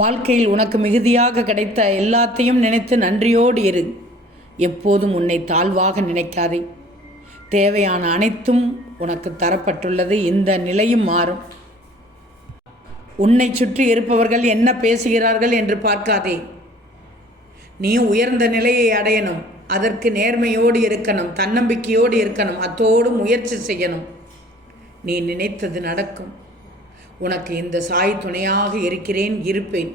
வாழ்க்கையில் உனக்கு மிகுதியாக கிடைத்த எல்லாத்தையும் நினைத்து நன்றியோடு இரு. எப்போதும் உன்னை தாழ்வாக நினைக்காதே. தேவையான அனைத்தும் உனக்கு தரப்பட்டுள்ளது. இந்த நிலையும் மாறும். உன்னை சுற்றி இருப்பவர்கள் என்ன பேசுகிறார்கள் என்று பார்க்காதே. நீ உயர்ந்த நிலையை அடையணும். அதற்கு நேர்மையோடு இருக்கணும், தன்னம்பிக்கையோடு இருக்கணும், அத்தோடு முயற்சி செய்யணும். நீ நினைத்தது நடக்கும். உனக்கு இந்த சாய் துணையாக இருக்கிறேன், இருப்பேன்.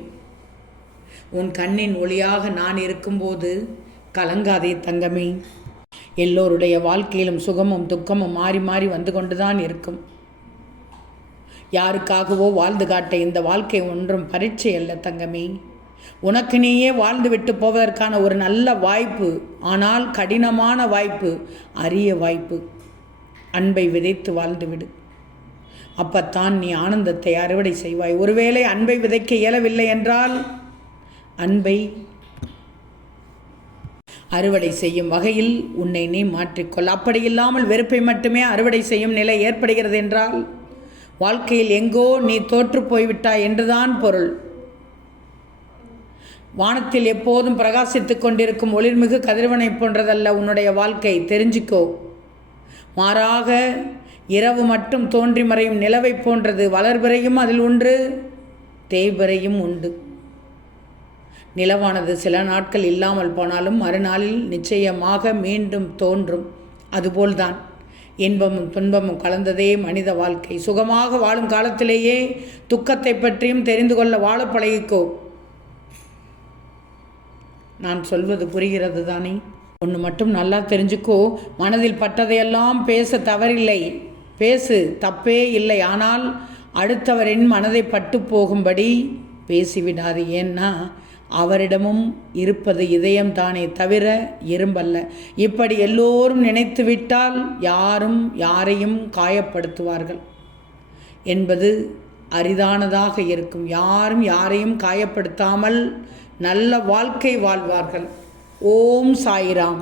உன் கண்ணின் ஒளியாக நான் இருக்கும்போது கலங்காதே தங்கமே. எல்லோருடைய வாழ்க்கையிலும் சுகமும் துக்கமும் மாறி மாறி வந்து கொண்டுதான் இருக்கும். யாருக்காகவோ வாழ்ந்து காட்ட இந்த வாழ்க்கை ஒன்றும் பரீட்சை அல்ல தங்கமே. உனக்கு நீயே வாழ்ந்து விட்டு போவதற்கான ஒரு நல்ல வாய்ப்பு. ஆனால் கடினமான வாய்ப்பு, அரிய வாய்ப்பு. அன்பை விதைத்து வாழ்ந்துவிடு. அப்பத்தான் நீ ஆனந்தத்தை அறுவடை செய்வாய். ஒருவேளை அன்பை விதைக்க இயலவில்லை என்றால் அன்பை அறுவடை செய்யும் வகையில் உன்னை நீ மாற்றிக்கொள். அப்படியில்லாமல் வெறுப்பை மட்டுமே அறுவடை செய்யும் நிலை ஏற்படுகிறது என்றால் வாழ்க்கையில் எங்கோ நீ தோற்று போய்விட்டாய் என்றுதான் பொருள். வானத்தில் எப்போதும் பிரகாசித்து கொண்டிருக்கும் ஒளிர்மிகு கதிரவனை போன்றதல்ல உன்னுடைய வாழ்க்கை, தெரிஞ்சுக்கோ. மாறாக இரவு மட்டும் தோன்றி மறையும் நிலவை போன்றது. வளர்பிறையும் அதில் உண்டு, தேய்பிறையும் உண்டு. நிலவானது சில நாட்கள் இல்லாமல் போனாலும் மறுநாளில் நிச்சயமாக மீண்டும் தோன்றும். அதுபோல்தான் இன்பமும் துன்பமும் கலந்ததே மனித வாழ்க்கை. சுகமாக வாழும் காலத்திலேயே துக்கத்தை பற்றியும் தெரிந்து கொள்ள வாழ பழகிக்கோ. நான் சொல்வது புரிகிறது தானே? ஒன்று மட்டும் நல்லா தெரிஞ்சுக்கோ. மனதில் பட்டதையெல்லாம் பேச தவறில்லை, பேசு, தப்பே இல்லை. ஆனால் அடுத்தவரின் மனதை பட்டு போகும்படி பேசிவிடாது. ஏன்னா அவரிடமும் இருப்பது இதயம்தானே தவிர இரும்பல்ல. இப்படி எல்லோரும் நினைத்து விட்டால் யாரும் யாரையும் காயப்படுத்துவார்கள் என்பது அரிதானதாக இருக்கும். யாரும் யாரையும் காயப்படுத்தாமல் நல்ல வாழ்க்கை வாழ்வார்கள். ஓம் சாய்ராம்.